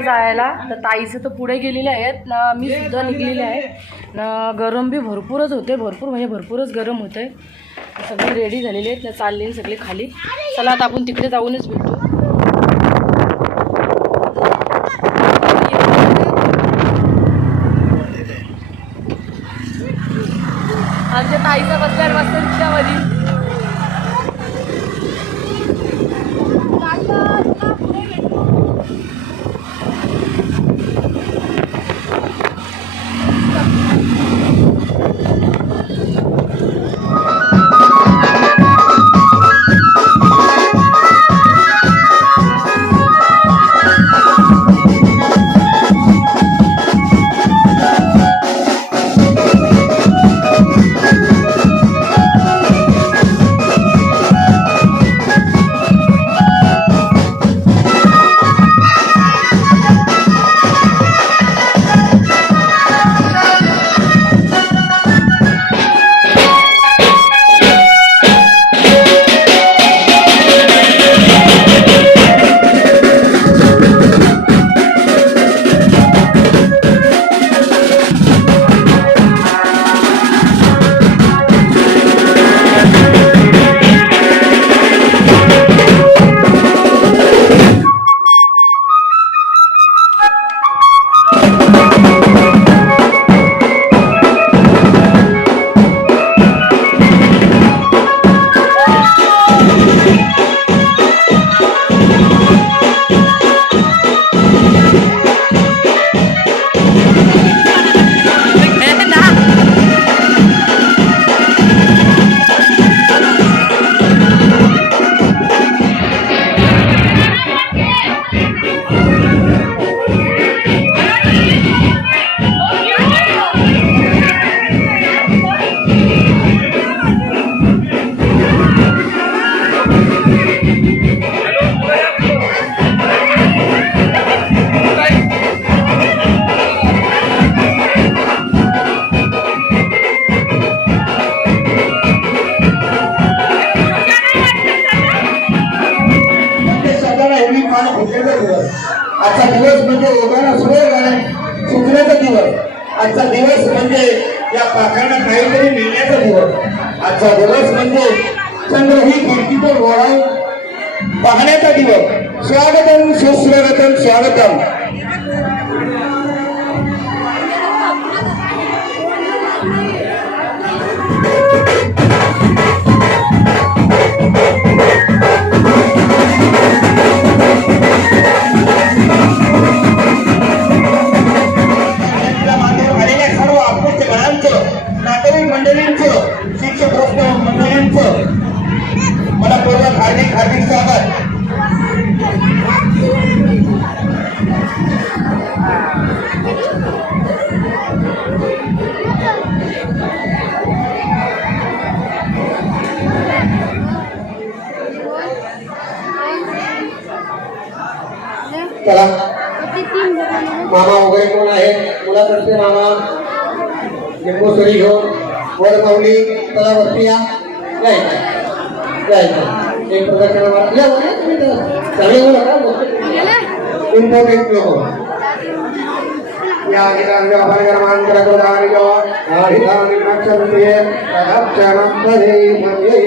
जायला तर ताईचं तर पुढे गेलेले आहेत. ना मी सुद्धा निघलेले आहे ना गरम बी भरपूरच होते भरपूर म्हणजे भरपूरच गरम होते सगळे रेडी झालेले आहेत. ना चालले सगळे खाली. चला आता आपण तिकडे जाऊनच भेटू. आमच्या ताईचा बसल्यावर मस्त रिक्षामध्ये. आजचा दिवस म्हणजे चंद्र ही खिडकीतून वळावून पाहण्याचा दिवस स्वागतम सुस्वागतम स्वागतम चला मामा वगैरे कोण आहेत? मुलाकडचे मामा. लिंबोसरी घेऊन वर माऊली चला वरती या जायचं जायचं एक प्रकारचे मामा या वर नका. इम्पॉर्टंट लोक या गीतांच्या अपरगरमांतर कृतानियो आधितानि नक्षत्रिये तदक्षणपदे मध्ये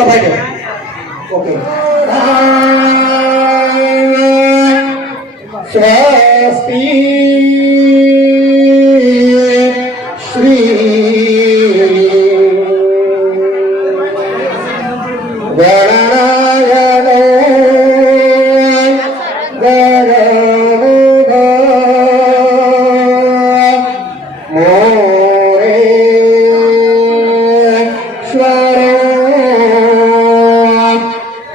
Oke. Okay.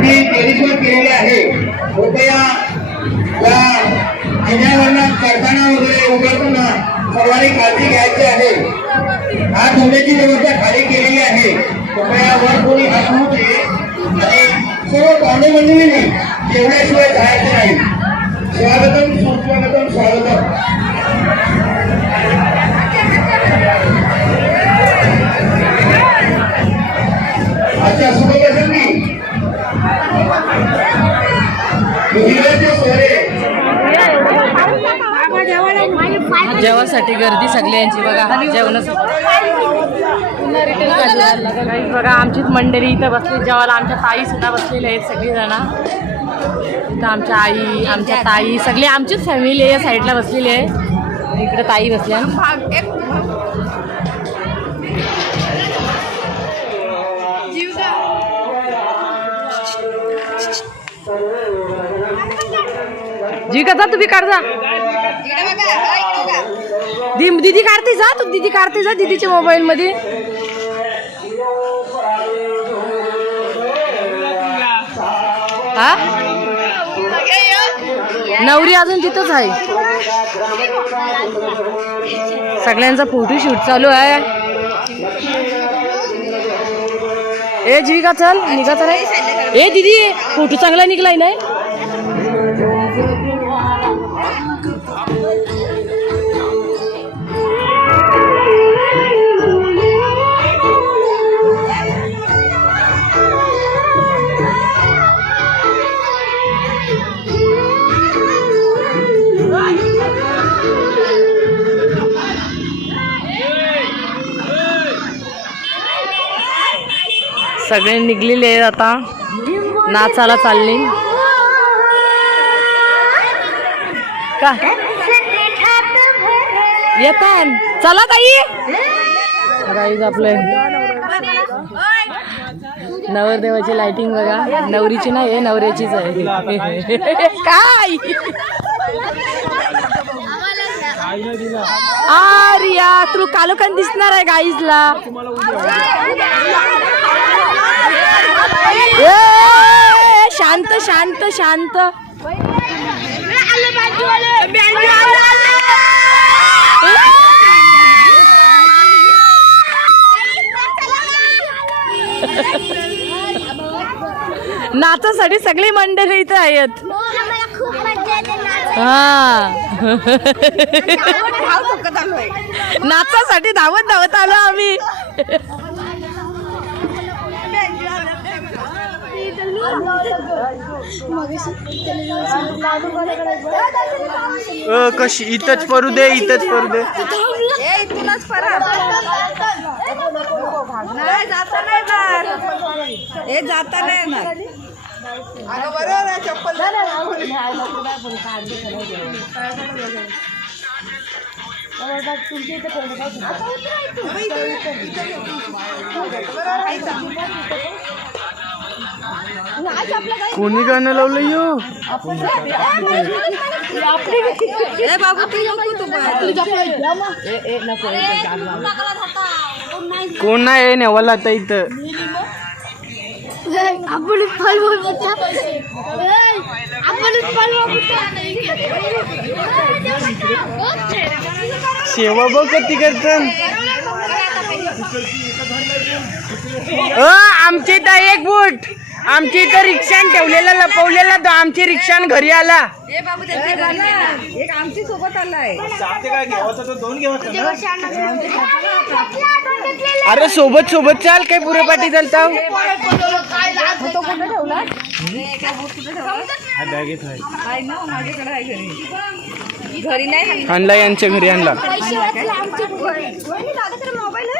आम्ही टेलिफोन केलेले आहे. कृपया या किल्ल्यावरनं करताना वगैरे उघडताना सर्वांनी काळजी घ्यायची आहे. हात होण्याची व्यवस्था खाली केलेली आहे. कृपया वर कोणी हात नये. आणि सर्व पाहुणे मंडळींनी जेवण्याशिवाय जायचं नाही. स्वागतम सुस्वागतम स्वागतम. अच्छा शुभप्रसंगी जेवणासाठी गर्दी सगळ्यांची बघा जेवणासाठी बघा आमचीच मंडळी इथं बसली जेवायला आमच्या ताई सुद्धा बसलेल्या आहेत सगळी जण इथं आमच्या आई आमच्या ताई सगळी आमचीच फॅमिली आहे या साईडला बसलेली आहे. इकडे ताई बसल्या. जी का जा तुम्ही काढ जा. दी दीदी काढते जा तू दीदी काढते जा दीदीच्या मोबाईल मध्ये. हा? नवरी अजून तिथंच आहे. सगळ्यांचा फोटोशूट चालू आहे. ए जीविका चल निघा तर ए दीदी फोटो चांगला निघलाय नाही? सगळे निघलेले आहेत आता. नाचाला चालली. का? येतात चला ताई. राईज आपले. नवरदेवाची लाइटिंग बघा. नवरीची नाही आहे नवऱ्याचीच आहे. काय? आर्या तू कालोखान दिसणार आहे गाईजला शांत शांत शांत. नाचासाठी सगळी मंडळी इथं आहेत. नाचायला. हा. नाचासाठी धावत धावत आलो आम्ही. कशी? इथंच पडू दे इथंच पडू दे. नाही जाता नाही येणार. हे जाता नाही येणार. चप्पल बरोबर आहे चप्पल कोणी गाणं लावलं यो? ए बाबू तू नको तू कोण नाही नेवाला आता इथं. आपण सेवा बघ कधी करतात अ, आमच्या इथं एक बूट. आमच्या इथं रिक्षान ठेवलेला लपवलेला तो आमची रिक्षान घरी आला. ए बाबू त्याची झाला एक आमची सोबत आलाय. अरे सोबत सोबत चाल काय पुरे पाठी चालता. तो कुठे ठेवला? घरी. नाही. आणला यांच्या घरी आणला. आमचे. मोबाईल.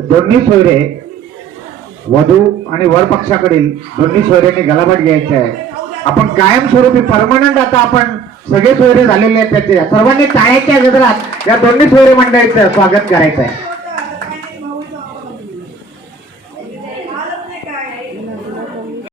दोन्ही सोयरे वधू आणि वर पक्षाकडील दोन्ही सोयऱ्यांनी गलाबाट घ्यायचे आहे. आपण कायमस्वरूपी परमनंट आता आपण सगळे सोयरे झालेले आहेत त्याचे. सर्वांनी टाळ्याच्या गजरात या दोन्ही सोयरे मंडळीचं स्वागत करायचं आहे.